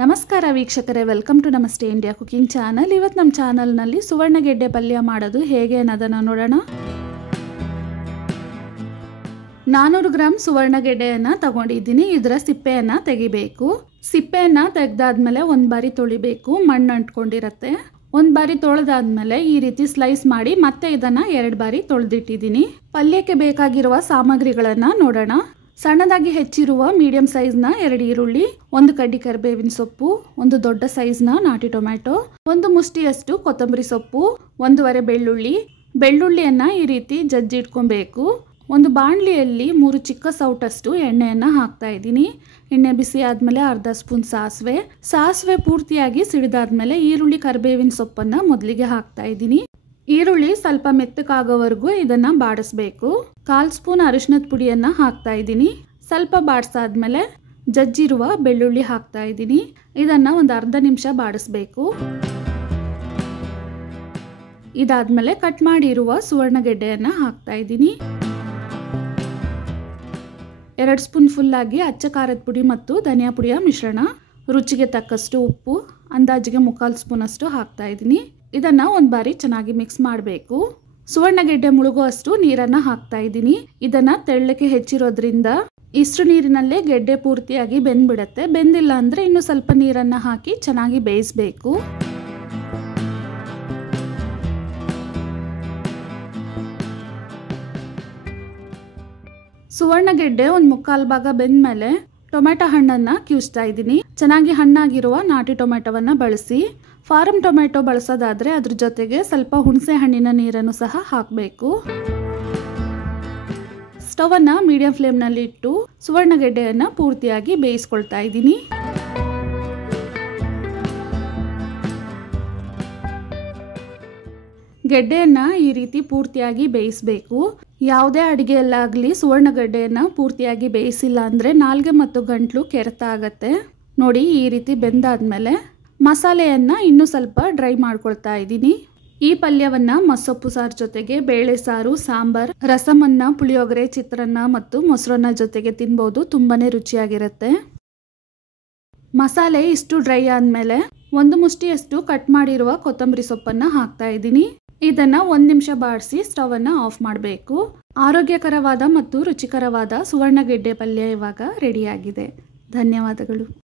ನಮಸ್ಕಾರ ವೀಕ್ಷಕರೇ, welcome to ನಮಸ್ತೆ ಇಂಡಿಯಾ ಕುಕಿಂಗ್ ಚಾನಲ್. ಇವತ್ತು ನಮ್ಮ ಚಾನಲ್ನಲ್ಲಿ ಸುವರ್ಣಗೆಡ್ಡೆ ಪಲ್ಯ ಮಾಡೋದು ಹೇಗೆ ಅನ್ನೋದನ್ನು ನೋಡೋಣ. 400 ಗ್ರಾಂ ಸುವರ್ಣಗೆಡ್ಡೆಯನ್ನು ತಗೊಂಡಿದ್ದೀನಿ. ಇದರ ಸಿಪ್ಪೆಯನ್ನು ತೆಗಿಬೇಕು. ಸಿಪ್ಪೆಯನ್ನು ತೆಗೆದಾದ್ಮೇಲೆ ಒಂದು ಬಾರಿ ತೊಳಿಬೇಕು, ಮಣ್ಣು ಅಂಟ್ಕೊಂಡಿರುತ್ತೆ. ಒಂದು ಬಾರಿ ತೊಳೆದಾದ್ಮೇಲೆ ಈ ರೀತಿ ಸ್ಲೈಸ್ ಮಾಡಿ ಮತ್ತೆ ಇದನ್ನು 2 ಬಾರಿ ತೊಳೆದಿಟ್ಟಿದ್ದೀನಿ. ಪಲ್ಯಕ್ಕೆ ಬೇಕಾಗಿರುವ ಸಾಮಗ್ರಿಗಳನ್ನು ನೋಡೋಣ. ಸಣ್ಣದಾಗಿ ಹೆಚ್ಚಿರುವ ಮೀಡಿಯಂ ಸೈಜ್ನ 2 ಈರುಳ್ಳಿ, 1 ಕಡ್ಡಿ ಕರಿಬೇವಿನ ಸೊಪ್ಪು, 1 ದೊಡ್ಡ ಸೈಜ್ನ ನಾಟಿ ಟೊಮ್ಯಾಟೊ, 1 ಮುಷ್ಟಿಯಷ್ಟು ಕೊತ್ತಂಬರಿ ಸೊಪ್ಪು, 1/2 ಬೆಳ್ಳುಳ್ಳಿಯನ್ನು ಈ ರೀತಿ ಜಜ್ಜಿಟ್ಕೊಬೇಕು. ಒಂದು ಬಾಣಲಿಯಲ್ಲಿ 3 ಚಿಕ್ಕ ಸೌಟಷ್ಟು ಎಣ್ಣೆಯನ್ನು ಹಾಕ್ತಾ ಇದ್ದೀನಿ. ಎಣ್ಣೆ ಬಿಸಿ ಆದಮೇಲೆ ಅರ್ಧ ಸ್ಪೂನ್ ಸಾಸಿವೆ ಪೂರ್ತಿಯಾಗಿ ಸಿಡಿದಾದ್ಮೇಲೆ ಈರುಳ್ಳಿ ಕರಿಬೇವಿನ ಸೊಪ್ಪನ್ನು ಮೊದಲಿಗೆ ಹಾಕ್ತಾ ಇದ್ದೀನಿ. ಈರುಳ್ಳಿ ಸ್ವಲ್ಪ ಮೆತ್ತಗಾಗೋವರೆಗೂ ಇದನ್ನ ಬಾಡಿಸ್ಬೇಕು. 1/4 ಸ್ಪೂನ್ ಅರಿಶಿನದ ಪುಡಿಯನ್ನು ಹಾಕ್ತಾ ಇದ್ದೀನಿ. ಸ್ವಲ್ಪ ಬಾಡಿಸಾದ್ಮೇಲೆ ಜಜ್ಜಿರುವ ಬೆಳ್ಳುಳ್ಳಿ ಹಾಕ್ತಾ ಇದ್ದೀನಿ. ಇದನ್ನ ಒಂದು ಅರ್ಧ ನಿಮಿಷ ಬಾಡಿಸ್ಬೇಕು. ಇದಾದ್ಮೇಲೆ ಕಟ್ ಮಾಡಿರುವ ಸುವರ್ಣಗೆಡ್ಡೆಯನ್ನು ಹಾಕ್ತಾ ಇದ್ದೀನಿ. 2 ಸ್ಪೂನ್ ಫುಲ್ ಆಗಿ ಅಚ್ಚ ಖಾರದ ಪುಡಿ ಮತ್ತು ಧನಿಯಾ ಪುಡಿಯ ಮಿಶ್ರಣ, ರುಚಿಗೆ ತಕ್ಕಷ್ಟು ಉಪ್ಪು, ಅಂದಾಜಿಗೆ 1/4 ಸ್ಪೂನ್ ಅಷ್ಟು ಹಾಕ್ತಾ ಇದ್ದೀನಿ. ಇದನ್ನ ಒಂದು ಬಾರಿ ಚೆನ್ನಾಗಿ ಮಿಕ್ಸ್ ಮಾಡಬೇಕು. ಸುವರ್ಣಗೆಡ್ಡೆ ಮುಳುಗುವಷ್ಟು ನೀರನ್ನು ಹಾಕ್ತಾ ಇದ್ದೀನಿ. ಇದನ್ನ ತೆಳ್ಳಕ್ಕೆ ಹೆಚ್ಚಿರೋದ್ರಿಂದ ಇಷ್ಟು ನೀರಿನಲ್ಲೇ ಗೆಡ್ಡೆ ಪೂರ್ತಿಯಾಗಿ ಬೆಂದ್ಬಿಡುತ್ತೆ. ಬೆಂದಿಲ್ಲ ಅಂದ್ರೆ ಇನ್ನು ಸ್ವಲ್ಪ ನೀರನ್ನು ಹಾಕಿ ಚೆನ್ನಾಗಿ ಬೇಯಿಸಬೇಕು. ಸುವರ್ಣಗೆಡ್ಡೆ ಒಂದು 1/4 ಭಾಗ ಬೆಂದ್ಮೇಲೆ ಟೊಮೆಟೊ ಹಣ್ಣನ್ನು ಕಿವುಚ್ತಾ ಇದ್ದೀನಿ. ಚೆನ್ನಾಗಿ ಹಣ್ಣಾಗಿರುವ ನಾಟಿ ಟೊಮೆಟೊವನ್ನು ಬಳಸಿ. ಫಾರಂ ಟೊಮೆಟೊ ಬಳಸೋದಾದ್ರೆ ಅದ್ರ ಜೊತೆಗೆ ಸ್ವಲ್ಪ ಹುಣಸೆ ಹಣ್ಣಿನ ನೀರನ್ನು ಸಹ ಹಾಕಬೇಕು. ಸ್ಟವ್ ಅನ್ನ ಮೀಡಿಯಂ ಫ್ಲೇಮ್ನಲ್ಲಿ ಇಟ್ಟು ಸುವರ್ಣಗೆಡ್ಡೆಯನ್ನು ಪೂರ್ತಿಯಾಗಿ ಬೇಯಿಸ್ಕೊಳ್ತಾ ಇದ್ದೀನಿ. ಗೆಡ್ಡೆಯನ್ನು ಈ ರೀತಿ ಪೂರ್ತಿಯಾಗಿ ಬೇಯಿಸಬೇಕು. ಯಾವುದೇ ಅಡುಗೆಯಲ್ಲಾಗಲಿ ಸುವರ್ಣಗೆಡ್ಡೆಯನ್ನು ಪೂರ್ತಿಯಾಗಿ ಬೇಯಿಸಿಲ್ಲ ಅಂದರೆ ನಾಲ್ಗೆ ಮತ್ತು ಗಂಟ್ಲು ಕೆರೆತ ಆಗತ್ತೆ. ನೋಡಿ, ಈ ರೀತಿ ಬೆಂದಾದ್ಮೇಲೆ ಮಸಾಲೆಯನ್ನು ಇನ್ನೂ ಸ್ವಲ್ಪ ಡ್ರೈ ಮಾಡ್ಕೊಳ್ತಾ ಇದ್ದೀನಿ. ಈ ಪಲ್ಯವನ್ನು ಮಸೊಪ್ಪು ಸಾರು ಜೊತೆಗೆ, ಬೇಳೆ ಸಾರು, ಸಾಂಬಾರ್, ರಸಮನ್ನ, ಪುಳಿಯೋಗರೆ, ಚಿತ್ರಾನ್ನ ಮತ್ತು ಮೊಸರನ್ನ ಜೊತೆಗೆ ತಿನ್ಬೋದು. ತುಂಬಾನೇ ರುಚಿಯಾಗಿರುತ್ತೆ. ಮಸಾಲೆ ಇಷ್ಟು ಡ್ರೈ ಆದಮೇಲೆ 1 ಮುಷ್ಟಿಯಷ್ಟು ಕಟ್ ಮಾಡಿರುವ ಕೊತ್ತಂಬರಿ ಸೊಪ್ಪನ್ನು ಹಾಕ್ತಾ ಇದ್ದೀನಿ. ಇದನ್ನ 1 ನಿಮಿಷ ಬಾಡಿಸಿ ಸ್ಟವ್ ಅನ್ನ ಆಫ್ ಮಾಡಬೇಕು. ಆರೋಗ್ಯಕರವಾದ ಮತ್ತು ರುಚಿಕರವಾದ ಸುವರ್ಣಗೆಡ್ಡೆ ಪಲ್ಯ ಇವಾಗ ರೆಡಿಯಾಗಿದೆ. ಧನ್ಯವಾದಗಳು.